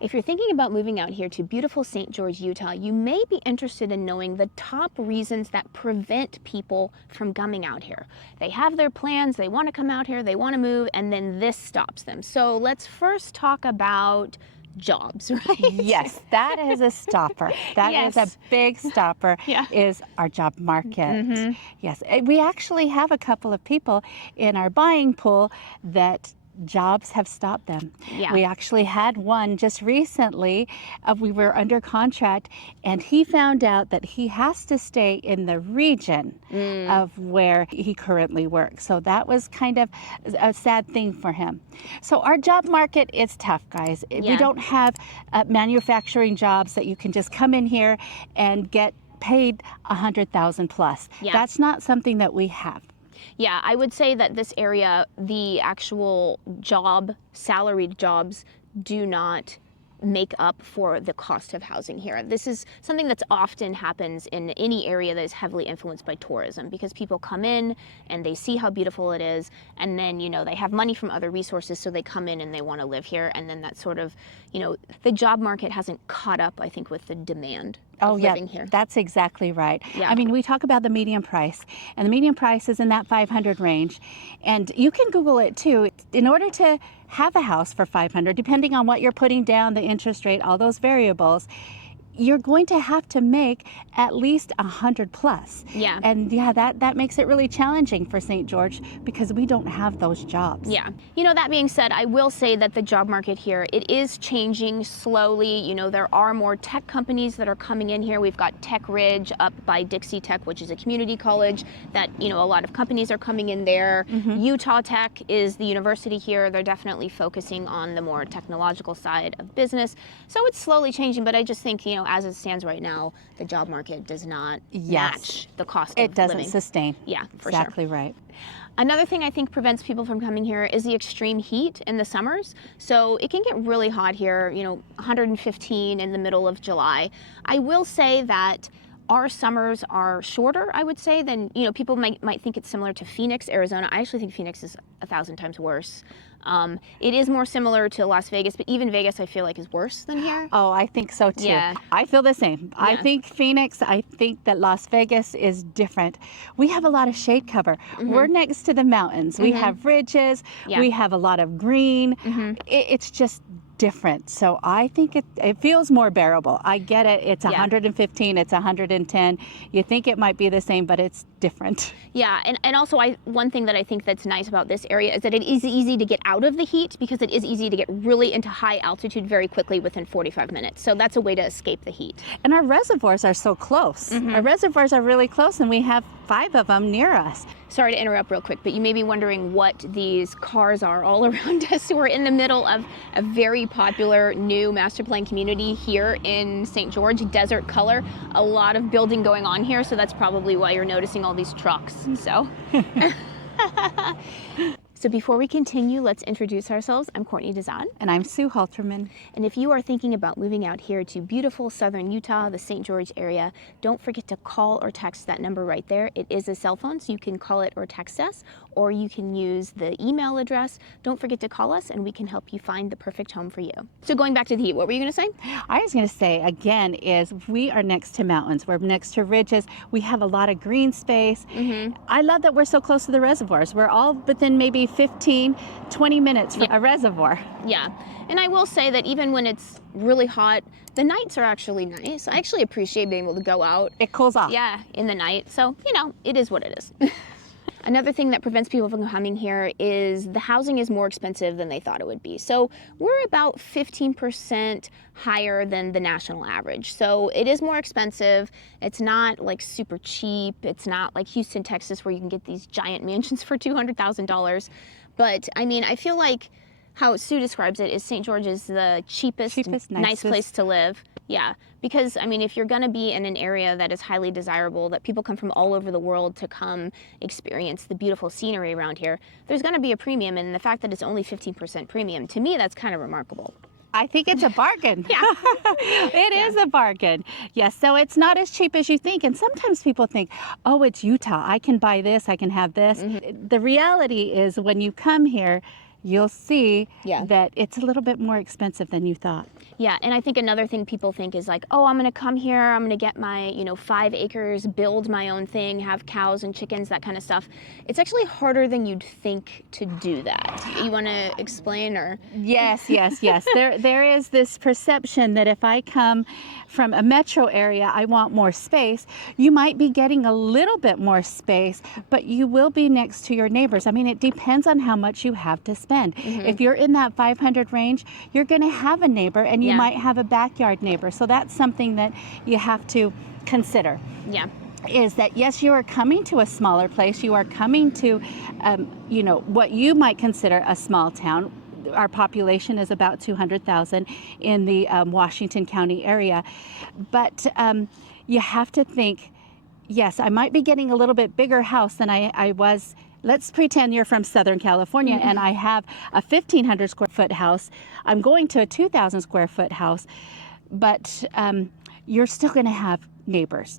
If you're thinking about moving out here to beautiful St. George, Utah, you may be interested in knowing the top reasons that prevent people from coming out here. They have their plans, they want to come out here, they want to move, and then this stops them. So let's first talk about jobs, right? Yes, that is a stopper. That Yes. is a big stopper, Yeah. is our job market. Yes, we actually have a couple of people in our buying pool that jobs have stopped them. Yeah. We actually had one just recently. We were under contract, and he found out that he has to stay in the region of where he currently works. So that was kind of a sad thing for him. So our job market is tough, guys. We Yeah. don't have manufacturing jobs that you can just come in here and get paid $100,000 plus. Yeah. That's not something that we have. Yeah, I would say that this area, the actual salaried jobs, do not make up for the cost of housing here. This is something that's often happens in any area that is heavily influenced by tourism, because people come in and they see how beautiful it is, and then, they have money from other resources, so they come in and they want to live here, and then that sort of, the job market hasn't caught up, I think, with the demand of living here. That's exactly right. Yeah. I mean, we talk about the median price, and the median price is in that 500 range, and you can Google it too. In order to have a house for 500, depending on what you're putting down, the interest rate, all those variables, you're going to have to make at least 100 plus. Yeah. And yeah, that makes it really challenging for St. George because we don't have those jobs. Yeah. That being said, I will say that the job market here, it is changing slowly. There are more tech companies that are coming in here. We've got Tech Ridge up by Dixie Tech, which is a community college that, a lot of companies are coming in there. Utah Tech is the university here. They're definitely focusing on the more technological side of business. So it's slowly changing, but I just think, as it stands right now, the job market does not match the cost of living. It doesn't sustain. Yeah, for exactly sure. right. Another thing I think prevents people from coming here is the extreme heat in the summers. So it can get really hot here, 115 in the middle of July. I will say that our summers are shorter, I would say, than, people might think it's similar to Phoenix, Arizona. I actually think Phoenix is 1,000 times worse. It is more similar to Las Vegas, but even Vegas I feel like is worse than here. Oh, I think so too. Yeah. I feel the same. I think Phoenix, I think that Las Vegas is different. We have a lot of shade cover. We're next to the mountains. We have ridges. Yeah. We have a lot of green. It's just different. So I think it feels more bearable. I get it. It's 115, it's 110. You think it might be the same, but it's different. Yeah, and also one thing that I think that's nice about this area is that it is easy to get out of the heat, because it is easy to get really into high altitude very quickly within 45 minutes. So that's a way to escape the heat. And our reservoirs are so close. Our reservoirs are really close, and we have 5 of them near us. Sorry to interrupt real quick, but you may be wondering what these cars are all around us. We're in the middle of a very popular new master plan community here in St. George, Desert Color. A lot of building going on here, so that's probably why you're noticing all these trucks. So before we continue, let's introduce ourselves. I'm Courtney Dezan. And I'm Sue Halterman. And if you are thinking about moving out here to beautiful southern Utah, the St. George area, don't forget to call or text that number right there. It is a cell phone, so you can call it or text us, or you can use the email address. Don't forget to call us, and we can help you find the perfect home for you. So going back to the heat, what were you going to say? I was going to say, again, is we are next to mountains. We're next to ridges. We have a lot of green space. I love that we're so close to the reservoirs. We're all within maybe 15, 20 minutes from a reservoir. Yeah, and I will say that even when it's really hot, the nights are actually nice. I actually appreciate being able to go out. It cools off. Yeah, in the night. So, it is what it is. Another thing that prevents people from coming here is the housing is more expensive than they thought it would be. So we're about 15% higher than the national average. So it is more expensive. It's not like super cheap. It's not like Houston, Texas, where you can get these giant mansions for $200,000. But I mean, I feel like how Sue describes it is St. George is the cheapest nice place to live. Yeah, because I mean, if you're gonna be in an area that is highly desirable, that people come from all over the world to come experience the beautiful scenery around here, there's gonna be a premium, and the fact that it's only 15% premium, to me, that's kind of remarkable. I think it's a bargain. Yeah. It is a bargain. Yes, so it's not as cheap as you think. And sometimes people think, oh, it's Utah. I can buy this, I can have this. The reality is when you come here, you'll see Yeah. that it's a little bit more expensive than you thought. Yeah, and I think another thing people think is like, oh, I'm gonna come here, I'm gonna get my, 5 acres, build my own thing, have cows and chickens, that kind of stuff. It's actually harder than you'd think to do that. You wanna explain or? Yes. There is this perception that if I come from a metro area, I want more space. You might be getting a little bit more space, but you will be next to your neighbors. I mean, it depends on how much you have to spend. If you're in that 500 range, you're going to have a neighbor, and you might have a backyard neighbor. So that's something that you have to consider. Yeah. Is that yes, you are coming to a smaller place. You are coming to, what you might consider a small town. Our population is about 200,000 in the Washington County area. But you have to think, yes, I might be getting a little bit bigger house than I was. Let's pretend you're from Southern California and I have a 1,500 square foot house. I'm going to a 2,000 square foot house, but you're still going to have neighbors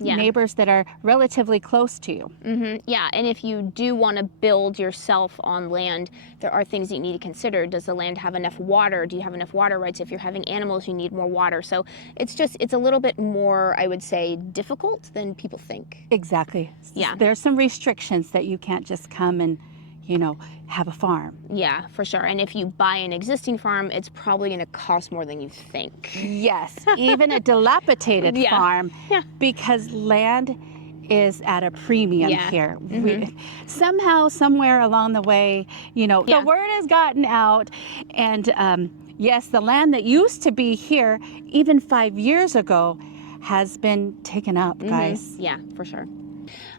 that are relatively close to you. Yeah, and if you do want to build yourself on land, there are things that you need to consider. Does the land have enough water? Do you have enough water rights? If you're having animals, you need more water. So it's a little bit more, I would say, difficult than people think. Exactly. Yeah. There's some restrictions that you can't just come and, have a farm. Yeah, for sure. And if you buy an existing farm, it's probably going to cost more than you think. Yes, even a dilapidated farm, because land is at a premium here. Somehow, somewhere along the way, the word has gotten out, and yes, the land that used to be here even 5 years ago has been taken up, guys. Yeah, for sure.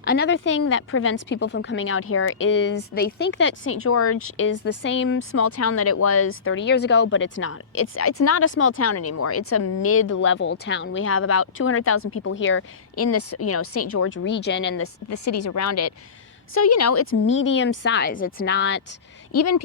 Another thing that prevents people from coming out here is they think that St. George is the same small town that it was 30 years ago, but it's not. It's not a small town anymore. It's a mid-level town. We have about 200,000 people here in this, St. George region and the cities around it. So, it's medium size. It's not even,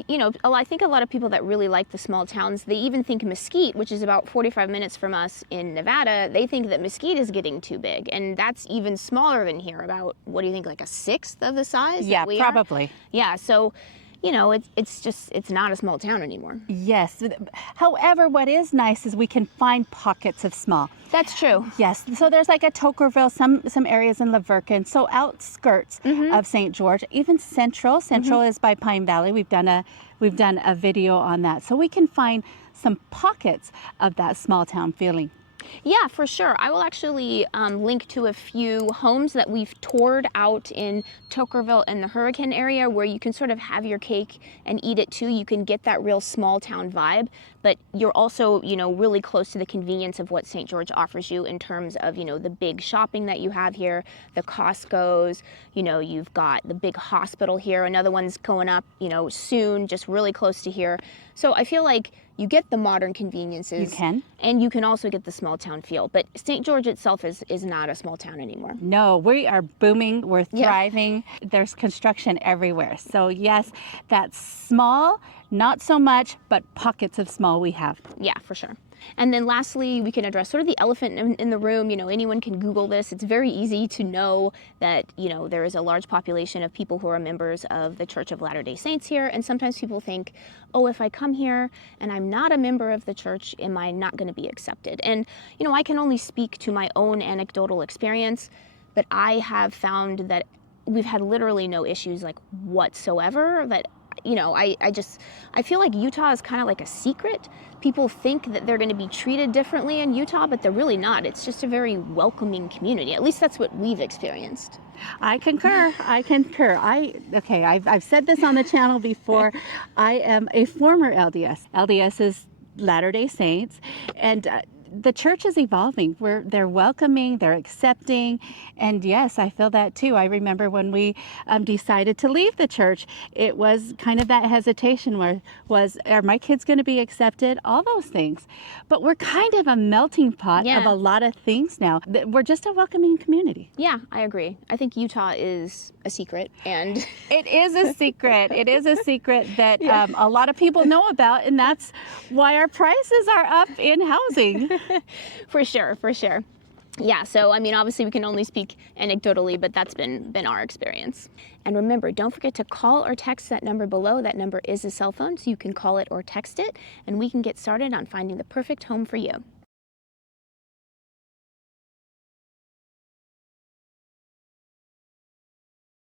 I think a lot of people that really like the small towns, they even think Mesquite, which is about 45 minutes from us in Nevada, they think that Mesquite is getting too big. And that's even smaller than here, about, what do you think, like a sixth of the size? Yeah, that we probably. Are? Yeah, so, it's not a small town anymore. Yes. However, what is nice is we can find pockets of small. That's true. Yes. So there's like a Tokerville, some areas in La Verkin, so outskirts of St. George, even Central. Central is by Pine Valley. We've done a video on that. So we can find some pockets of that small town feeling. Yeah, for sure. I will actually link to a few homes that we've toured out in Tokerville and the Hurricane area where you can sort of have your cake and eat it too. You can get that real small town vibe, but you're also, really close to the convenience of what St. George offers you in terms of, the big shopping that you have here, the Costco's, you've got the big hospital here. Another one's going up, soon, just really close to here. So I feel like you get the modern conveniences. You can. And you can also get the small town feel. But St. George itself is not a small town anymore. No, we are booming. We're thriving. There's construction everywhere. So yes, that's small, not so much, but pockets of small we have. Yeah, for sure. And then lastly, we can address sort of the elephant in the room. Anyone can Google this. It's very easy to know that, there is a large population of people who are members of the Church of Latter-day Saints here. And sometimes people think, oh, if I come here and I'm not a member of the church, am I not going to be accepted? And, I can only speak to my own anecdotal experience, but I have found that we've had literally no issues like whatsoever. That I feel like Utah is kind of like a secret. People think that they're going to be treated differently in Utah, but they're really not. It's just a very welcoming community. At least that's what we've experienced. I concur. I've said this on the channel before. I am a former LDS. LDS is Latter-day Saints, and the church is evolving. They're welcoming, they're accepting, and yes, I feel that too. I remember when we decided to leave the church, it was kind of that hesitation are my kids going to be accepted? All those things. But we're kind of a melting pot of a lot of things now. We're just a welcoming community. Yeah, I agree. I think Utah is a secret, and it is a secret. It is a secret that a lot of people know about, and that's why our prices are up in housing. For sure. Yeah, so I mean, obviously we can only speak anecdotally, but that's been our experience. And remember, don't forget to call or text that number below. That number is a cell phone, so you can call it or text it, and we can get started on finding the perfect home for you.